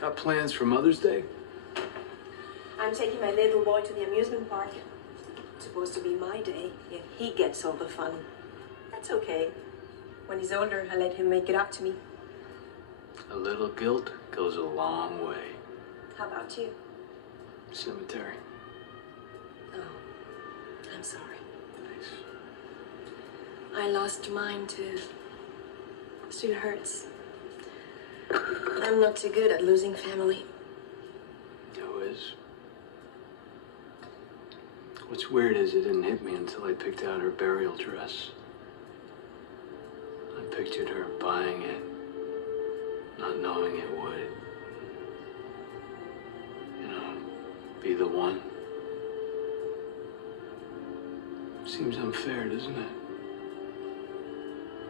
Got plans for Mother's Day? I'm taking my little boy to the amusement park. It's supposed to be my day, yet he gets all the fun. That's okay. When he's older, I'll let him make it up to me. A little guilt goes a long way. How about you? Cemetery. Oh, I'm sorry. Thanks. I lost mine too. Still hurts. I'm not too good at losing family. Who is? What's weird is it didn't hit me until I picked out her burial dress. I pictured her buying it, not knowing it would. You know, be the one. Seems unfair, doesn't it?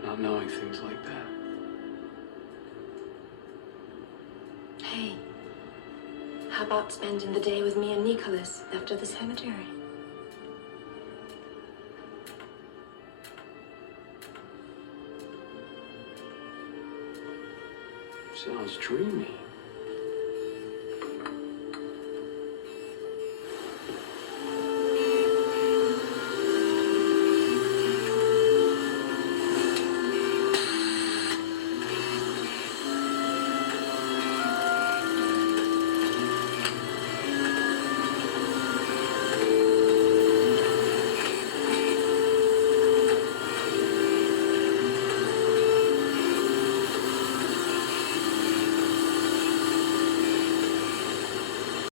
Not knowing things like that. Hey, how about spending the day with me and Nicholas after the cemetery? Sounds dreamy.